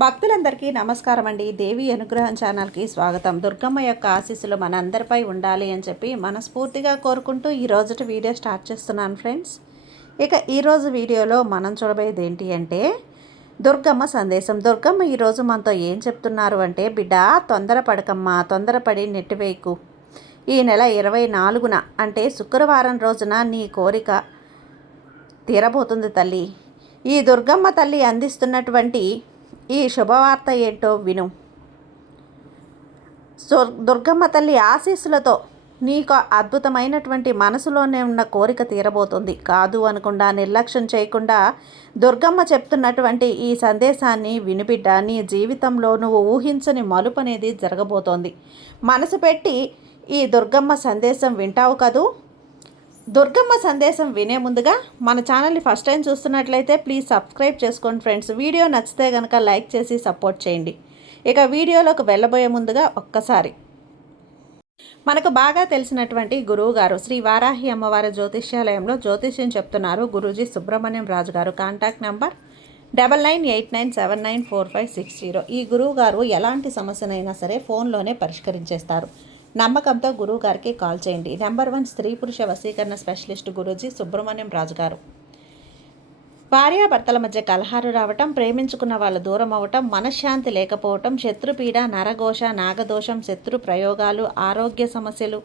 భక్తులందరికీ నమస్కారం అండి. దేవి అనుగ్రహం ఛానల్కి స్వాగతం. దుర్గమ్మ యొక్క ఆశీస్సులు మన అందరిపై ఉండాలి అని చెప్పి మనస్ఫూర్తిగా కోరుకుంటూ ఈరోజు వీడియో స్టార్ట్ చేస్తున్నాను ఫ్రెండ్స్. ఇక ఈరోజు వీడియోలో మనం చూడబోయేది ఏంటి అంటే దుర్గమ్మ సందేశం. దుర్గమ్మ ఈరోజు మనతో ఏం చెప్తున్నారు అంటే, బిడ్డ తొందరపడకమ్మా, తొందరపడి నెట్టివేయకు. ఈ నెల 24న అంటే శుక్రవారం రోజున నీ కోరిక తీరబోతుంది తల్లి. ఈ దుర్గమ్మ తల్లి అందిస్తున్నటువంటి ఈ శుభవార్త ఏంటో విను. దుర్గమ్మ తల్లి ఆశీస్సులతో నీకు అద్భుతమైనటువంటి మనసులోనే ఉన్న కోరిక తీరబోతుంది. కాదు అనకుండా, నిర్లక్ష్యం చేయకుండా దుర్గమ్మ చెప్తున్నటువంటి ఈ సందేశాన్ని వినిబిడ్డ. నీ జీవితంలో నువ్వు ఊహించని మలుపు అనేది జరగబోతోంది. మనసు పెట్టి ఈ దుర్గమ్మ సందేశం వింటావు కదూ. దుర్గమ్మ సందేశం వినే ముందుగా మన ఛానల్ని ఫస్ట్ టైం చూస్తున్నట్లయితే ప్లీజ్ సబ్స్క్రైబ్ చేసుకోండి ఫ్రెండ్స్. వీడియో నచ్చితే కనుక లైక్ చేసి సపోర్ట్ చేయండి. ఇక వీడియోలోకి వెళ్ళబోయే ముందుగా ఒక్కసారి మనకు బాగా తెలిసినటువంటి గురువు గారు శ్రీ వారాహి అమ్మవారి జ్యోతిష్యాలయంలో జ్యోతిష్యం చెప్తున్నారు గురూజీ సుబ్రహ్మణ్యం రాజు గారు. Contact number 9989794560. ఈ గురువు గారు ఎలాంటి సమస్యనైనా సరే ఫోన్లోనే పరిష్కరించేస్తారు. నమ్మకంతో గురువు గారికి కాల్ చేయండి. నెంబర్ 1 స్త్రీ పురుష వశీకరణ స్పెషలిస్ట్ గురూజీ సుబ్రహ్మణ్యం రాజు గారు. భార్యాభర్తల మధ్య కలహాలు రావటం, ప్రేమించుకున్న వాళ్ళు దూరం అవ్వటం, మనశ్శాంతి లేకపోవటం, శత్రుపీడ, నరఘోష, నాగదోషం, శత్రు ప్రయోగాలు, ఆరోగ్య సమస్యలు,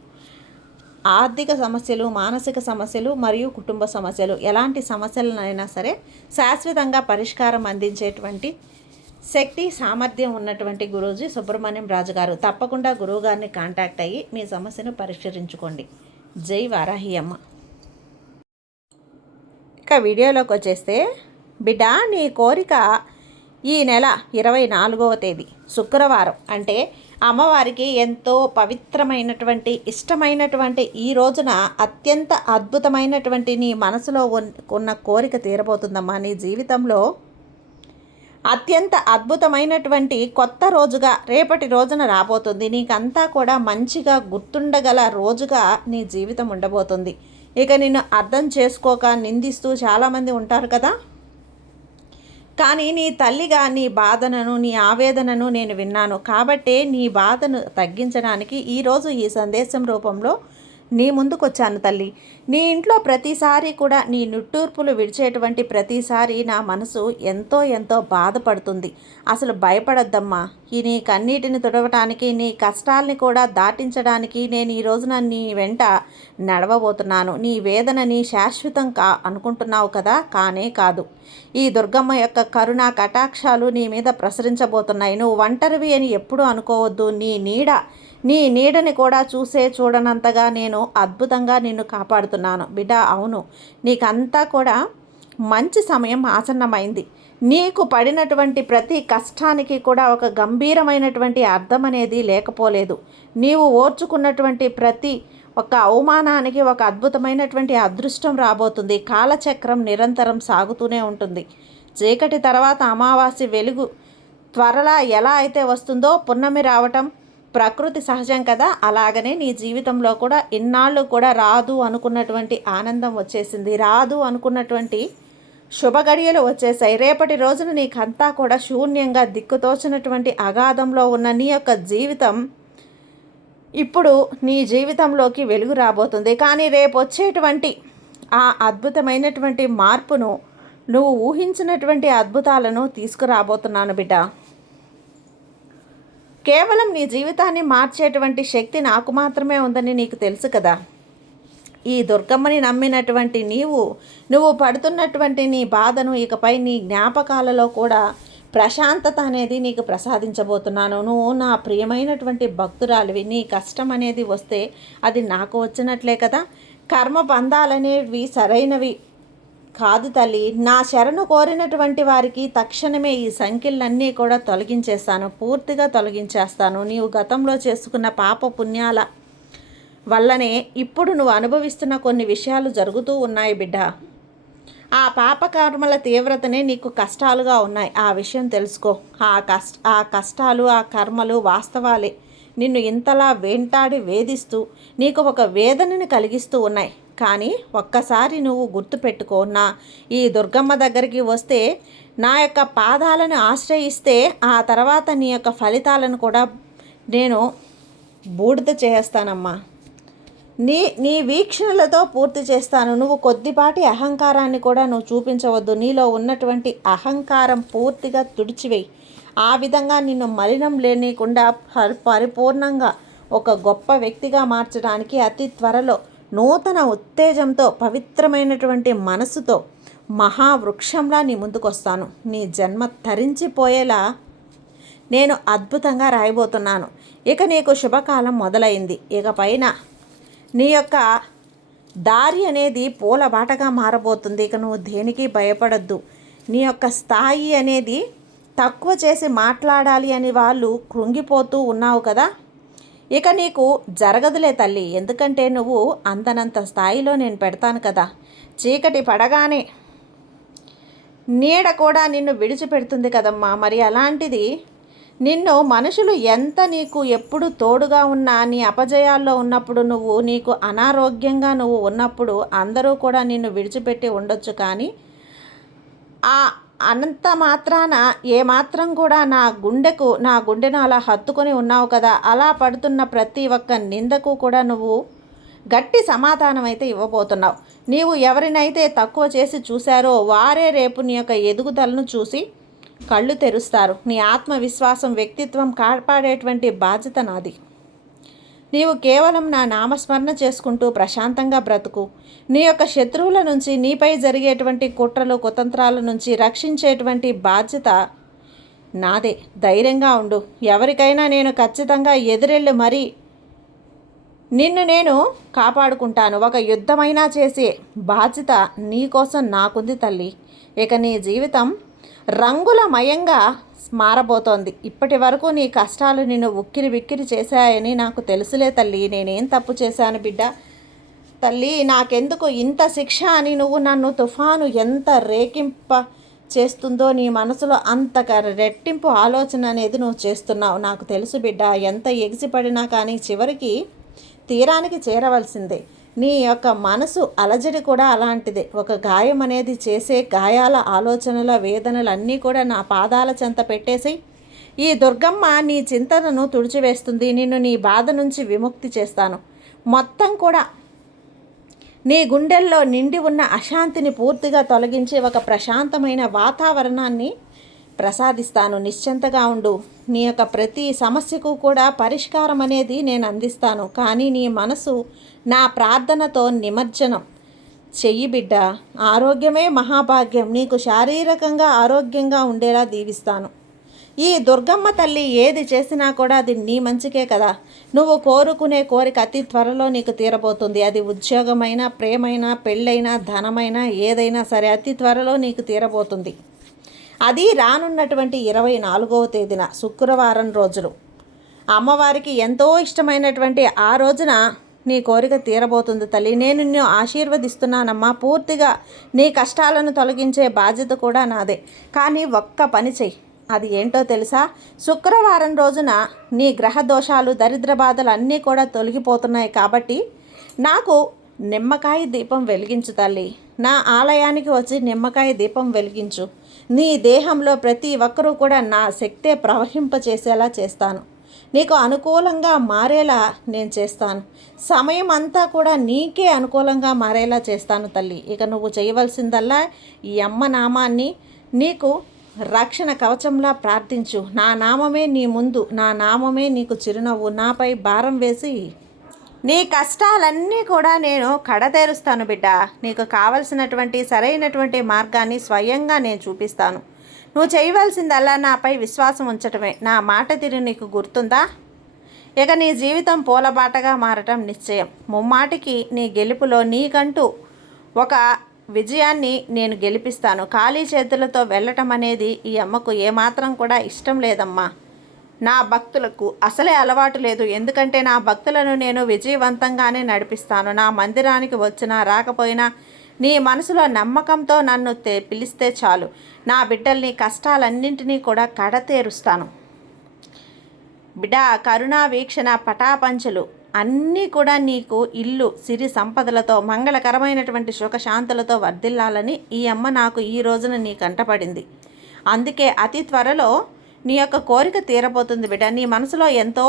ఆర్థిక సమస్యలు, మానసిక సమస్యలు మరియు కుటుంబ సమస్యలు, ఎలాంటి సమస్యలనైనా సరే శాశ్వతంగా పరిష్కారం అందించేటువంటి శక్తి సామర్థ్యం ఉన్నటువంటి గురూజీ సుబ్రహ్మణ్యం రాజు గారు. తప్పకుండా గురువు గారిని కాంటాక్ట్ అయ్యి మీ సమస్యను పరిష్కరించుకోండి. జై వారాహి అమ్మ. ఇక వీడియోలోకి వచ్చేస్తే, బిడ్డ నీ కోరిక ఈ నెల 24వ తేదీ శుక్రవారం అంటే అమ్మవారికి ఎంతో పవిత్రమైనటువంటి ఇష్టమైనటువంటి ఈ రోజున అత్యంత అద్భుతమైనటువంటి నీ మనసులో ఉన్న కోరిక తీరబోతుందమ్మా. నీ జీవితంలో అత్యంత అద్భుతమైనటువంటి కొత్త రోజుగా రేపటి రోజున రాబోతుంది. నీకంతా కూడా మంచిగా గుర్తుండగల రోజుగా నీ జీవితం ఉండబోతుంది. ఇక నిన్ను అర్థం చేసుకోక నిందిస్తూ చాలామంది ఉంటారు కదా. కానీ నీ తల్లిగా నీ బాధనను, నీ ఆవేదనను నేను విన్నాను. కాబట్టే నీ బాధను తగ్గించడానికి ఈరోజు ఈ సందేశం రూపంలో నీ ముందుకు వచ్చాను తల్లి. నీ ఇంట్లో ప్రతిసారి కూడా నీ నిట్టూర్పులు విడిచేటువంటి ప్రతిసారి నా మనసు ఎంతో ఎంతో బాధపడుతుంది. అసలు భయపడొద్దమ్మా. నీ కన్నీటిని తుడవటానికి, నీ కష్టాల్ని కూడా దాటించడానికి నేను ఈ రోజున నీ వెంట నడవబోతున్నాను. నీ వేదనని శాశ్వతం అనుకుంటున్నావు కదా, కానే కాదు. ఈ దుర్గమ్మ యొక్క కరుణ కటాక్షాలు నీ మీద ప్రసరించబోతున్నాయి. నువ్వు ఒంటరివి అని ఎప్పుడూ అనుకోవద్దు. నీ నీడని కూడా చూడనంతగా నేను అద్భుతంగా నిన్ను కాపాడుతున్నాను బిడ్డ. అవును, నీకంతా కూడా మంచి సమయం ఆసన్నమైంది. నీకు పడినటువంటి ప్రతి కష్టానికి కూడా ఒక గంభీరమైనటువంటి అర్థం అనేది లేకపోలేదు. నీవు ఓర్చుకున్నటువంటి ప్రతి ఒక అవమానానికి ఒక అద్భుతమైనటువంటి అదృష్టం రాబోతుంది. కాలచక్రం నిరంతరం సాగుతూనే ఉంటుంది. చీకటి తర్వాత అమావాస్య వెలుగు త్వరలా ఎలా అయితే వస్తుందో, పున్నమి రావటం ప్రకృతి సహజం కదా, అలాగనే నీ జీవితంలో కూడా ఇన్నాళ్ళు కూడా రాదు అనుకున్నటువంటి ఆనందం వచ్చేసింది. రాదు అనుకున్నటువంటి శుభగడియలు వచ్చేసాయి. రేపటి రోజున నీకంతా కూడా శూన్యంగా దిక్కుతోచినటువంటి అగాధంలో ఉన్న నీ యొక్క జీవితం ఇప్పుడు నీ జీవితంలోకి వెలుగు రాబోతుంది. కానీ రేపు వచ్చేటువంటి ఆ అద్భుతమైనటువంటి మార్పును, నువ్వు ఊహించినటువంటి అద్భుతాలను తీసుకురాబోతున్నాను బిడ్డ. కేవలం నీ జీవితాన్ని మార్చేటువంటి శక్తి నాకు మాత్రమే ఉందని నీకు తెలుసు కదా. ఈ దుర్గమ్మని నమ్మినటువంటి నువ్వు పడుతున్నటువంటి నీ బాధను ఇకపై నీ జ్ఞాపకాలలో కూడా ప్రశాంతత అనేది నీకు ప్రసాదించబోతున్నాను. నువ్వు నా ప్రియమైనటువంటి భక్తురాలివి. నీ కష్టం అనేది వస్తే అది నాకు వచ్చినట్లే కదా. కర్మ బంధాలనేవి సరైనవి కాదు తల్లి. నా శరణు కోరినటువంటి వారికి తక్షణమే ఈ సంఖ్యలన్నీ కూడా తొలగించేస్తాను, పూర్తిగా తొలగించేస్తాను. నీవు గతంలో చేసుకున్న పాప పుణ్యాల వల్లనే ఇప్పుడు నువ్వు అనుభవిస్తున్న కొన్ని విషయాలు జరుగుతూ ఉన్నాయి బిడ్డ. ఆ పాపకర్మల తీవ్రతనే నీకు కష్టాలుగా ఉన్నాయి. ఆ విషయం తెలుసుకో. ఆ కష్టాలు, ఆ కర్మలు వాస్తవాలే నిన్ను ఇంతలా వెంటాడి వేధిస్తూ నీకు ఒక వేదనని కలిగిస్తూ ఉన్నాయి. కానీ ఒక్కసారి నువ్వు గుర్తుపెట్టుకో, ఈ దుర్గమ్మ దగ్గరికి వస్తే నా యొక్క పాదాలను ఆశ్రయిస్తే ఆ తర్వాత నీ యొక్క ఫలితాలను కూడా నేను బూడిద చేస్తానమ్మా. నీ వీక్షణలతో పూర్తి చేస్తాను. నువ్వు కొద్దిపాటి అహంకారాన్ని కూడా నువ్వు చూపించవద్దు. నీలో ఉన్నటువంటి అహంకారం పూర్తిగా తుడిచివేయి. ఆ విధంగా నిన్ను మలినం లేనికుండా పరిపూర్ణంగా ఒక గొప్ప వ్యక్తిగా మార్చడానికి అతి త్వరలో నూతన ఉత్తేజంతో పవిత్రమైనటువంటి మనసుతో మహావృక్షంలా నీ ముందుకొస్తాను. నీ జన్మ తరించిపోయేలా నేను అద్భుతంగా రాయబోతున్నాను. ఇక నీకు శుభకాలం మొదలైంది. ఇక పైన నీ యొక్క దారి అనేది పూల బాటగా మారబోతుంది. ఇక నువ్వు దేనికి భయపడద్దు. నీ యొక్క స్థాయి అనేది తక్కువ చేసి మాట్లాడాలి అని వాళ్ళు కృంగిపోతూ ఉన్నావు కదా, ఇక నీకు జరగదులే తల్లి. ఎందుకంటే నువ్వు అంతనంత స్థాయిలో నేను పెడతాను కదా. చీకటి పడగానే నీడ కూడా నిన్ను విడిచిపెడుతుంది కదమ్మా. మరి అలాంటిది నిన్ను మనుషులు ఎంత నీకు ఎప్పుడు తోడుగా ఉన్నా, నీ అపజయాల్లో ఉన్నప్పుడు, నీకు అనారోగ్యంగా నువ్వు ఉన్నప్పుడు అందరూ కూడా నిన్ను విడిచిపెట్టి ఉండొచ్చు. కానీ ఆ అనంత మాత్రాన ఏమాత్రం కూడా నా గుండెను అలా హత్తుకొని ఉన్నావు కదా. అలా పడుతున్న ప్రతి ఒక్క నిందకు కూడా నువ్వు గట్టి సమాధానం అయితే ఇవ్వబోతున్నావు. నీవు ఎవరినైతే తక్కువ చేసి చూశారో వారే రేపు నీ యొక్క ఎదుగుదలను చూసి కళ్ళు తెరుస్తారు. నీ ఆత్మవిశ్వాసం, వ్యక్తిత్వం కాపాడేటువంటి బాధ్యత నాది. నీవు కేవలం నా నామస్మరణ చేసుకుంటూ ప్రశాంతంగా బ్రతుకు. నీ యొక్క శత్రువుల నుంచి, నీపై జరిగేటువంటి కుట్రలు కుతంత్రాల నుంచి రక్షించేటువంటి బాధ్యత నాదే. ధైర్యంగా ఉండు. ఎవరికైనా నేను ఖచ్చితంగా ఎదురెళ్ళి మరీ నిన్ను నేను కాపాడుకుంటాను. ఒక యుద్ధమైనా చేసే బాధ్యత నీకోసం నాకుంది తల్లి. ఇక నీ జీవితం రంగులమయంగా మారబోతోంది. ఇప్పటి వరకు నీ కష్టాలు నిన్ను ఉక్కిరి బిక్కిరి చేశాయని నాకు తెలుసులే తల్లి. నేనేం తప్పు చేశాను బిడ్డ? తల్లి, నాకెందుకు ఇంత శిక్ష అని నువ్వు నన్ను తుఫాను ఎంత రేకింప చేస్తుందో నీ మనసులో అంతగా రెట్టింపు ఆలోచన అనేది నువ్వు చేస్తున్నావు. నాకు తెలుసు బిడ్డ. ఎంత ఎగిసిపడినా కానీ చివరికి తీరానికి చేరవలసిందే. నీ యొక్క మనసు అలజడి కూడా అలాంటిదే. ఒక గాయం అనేది చేసే గాయాల ఆలోచనల వేదనలు అన్నీ కూడా నా పాదాల చెంత పెట్టేసి ఈ దుర్గమ్మ నీ చింతనను తుడిచివేస్తుంది. నిన్ను నీ బాధ నుంచి విముక్తి చేస్తాను. మొత్తం కూడా నీ గుండెల్లో నిండి ఉన్న అశాంతిని పూర్తిగా తొలగించి ఒక ప్రశాంతమైన వాతావరణాన్ని ప్రసాదిస్తాను. నిశ్చింతగా ఉండు. నీ యొక్క ప్రతి సమస్యకు కూడా పరిష్కారం అనేది నేను అందిస్తాను. కానీ నీ మనసు నా ప్రార్థనతో నిమజ్జనం చెయ్యి బిడ్డ. ఆరోగ్యమే మహాభాగ్యం. నీకు శారీరకంగా ఆరోగ్యంగా ఉండేలా దీవిస్తాను. ఈ దుర్గమ్మ తల్లి ఏది చేసినా కూడా అది నీ మంచికే కదా. నువ్వు కోరుకునే కోరిక అతి త్వరలో నీకు తీరబోతుంది. అది ఉద్యోగమైనా, ప్రేమైనా, పెళ్ళైనా, ధనమైనా, ఏదైనా సరే అతి త్వరలో నీకు తీరబోతుంది. అది రానున్నటువంటి 24వ తేదీన శుక్రవారం రోజులు. అమ్మవారికి ఎంతో ఇష్టమైనటువంటి ఆ రోజున నీ కోరిక తీరబోతుంది తల్లి. నేను నిన్ను ఆశీర్వదిస్తున్నానమ్మా. పూర్తిగా నీ కష్టాలను తొలగించే బాధ్యత కూడా నాదే. కానీ ఒక్క పని చెయ్యి. అది ఏంటో తెలుసా? శుక్రవారం రోజున నీ గ్రహ దోషాలు, దరిద్ర బాధలు అన్నీ కూడా తొలగిపోతున్నాయి. కాబట్టి నాకు నిమ్మకాయ దీపం వెలిగించు తల్లి. నా ఆలయానికి వచ్చి నిమ్మకాయ దీపం వెలిగించు. నీ దేహంలో ప్రతి ఒక్కరూ కూడా నా శక్తే ప్రవహింపచేసేలా చేస్తాను. నీకు అనుకూలంగా మారేలా నేను చేస్తాను. సమయం అంతా కూడా నీకే అనుకూలంగా మారేలా చేస్తాను తల్లి. ఇక నువ్వు చేయవలసిందల్లా ఈ అమ్మ నామాన్ని నీకు రక్షణ కవచంలా ప్రార్థించు. నా నామమే నీ ముందు, నా నామమే నీకు చిరునవ్వు. నాపై భారం వేసి నీ కష్టాలన్నీ కూడా నేను కడతేరుస్తాను బిడ్డ. నీకు కావలసినటువంటి సరైనటువంటి మార్గాన్ని స్వయంగా నేను చూపిస్తాను. నువ్వు చేయవలసిందల్లా నాపై విశ్వాసం ఉంచటమే. నా మాట తీరు నీకు గుర్తుందా? ఇక నీ జీవితం పూలబాటగా మారటం నిశ్చయం. ముమ్మాటికి నీ గెలుపులో నీకంటూ ఒక విజయాన్ని నేను గెలిపిస్తాను. ఖాళీ చేతులతో వెళ్ళటం అనేది ఈ అమ్మకు ఏమాత్రం కూడా ఇష్టం లేదమ్మా. నా భక్తులకు అసలే అలవాటు లేదు. ఎందుకంటే నా భక్తులను నేను విజయవంతంగానే నడిపిస్తాను. నా మందిరానికి వచ్చినా రాకపోయినా నీ మనసులో నమ్మకంతో నన్ను పిలిస్తే చాలు. నా బిడ్డల్ని కష్టాలన్నింటినీ కూడా కడతేరుస్తాను. బిడ్డ, కరుణా వీక్షణ పటాపంచలు అన్నీ కూడా నీకు ఇల్లు సిరి సంపదలతో మంగళకరమైనటువంటి సుఖశాంతులతో వర్ధిల్లాలని ఈ అమ్మ నాకు ఈ రోజున నీ కంటపడింది. అందుకే అతి త్వరలో నీ యొక్క కోరిక తీరబోతుంది బిడ్డ. నీ మనసులో ఎంతో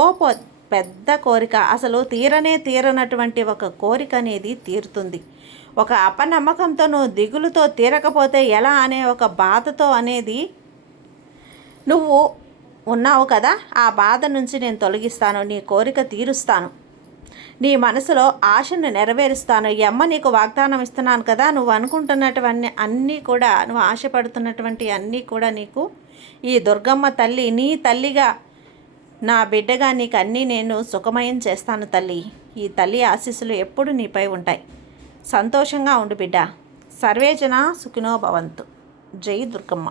పెద్ద కోరిక, అసలు తీరనటువంటి ఒక కోరిక అనేది తీరుతుంది. ఒక అపనమ్మకంతో నువ్వు దిగులుతో తీరకపోతే ఎలా అనే ఒక బాధతో అనేది నువ్వు ఉన్నావు కదా, ఆ బాధ నుంచి నేను తొలగిస్తాను, నీ కోరిక తీరుస్తాను, నీ మనసులో ఆశను నెరవేరుస్తాను. ఈ అమ్మ నీకు వాగ్దానం ఇస్తున్నాను కదా, నువ్వు అనుకుంటున్నటువంటి అన్నీ కూడా, నువ్వు ఆశపడుతున్నటువంటి అన్నీ కూడా నీకు ఈ దుర్గమ్మ తల్లి, నీ తల్లిగా, నా బిడ్డగా నీకు అన్నీ నేను సుఖమయం చేస్తాను తల్లి. ఈ తల్లి ఆశీస్సులు ఎప్పుడు నీపై ఉంటాయి. సంతోషంగా ఉండు బిడ్డ. సర్వేజన సుఖినో భవంతు. జై దుర్గమ్మ.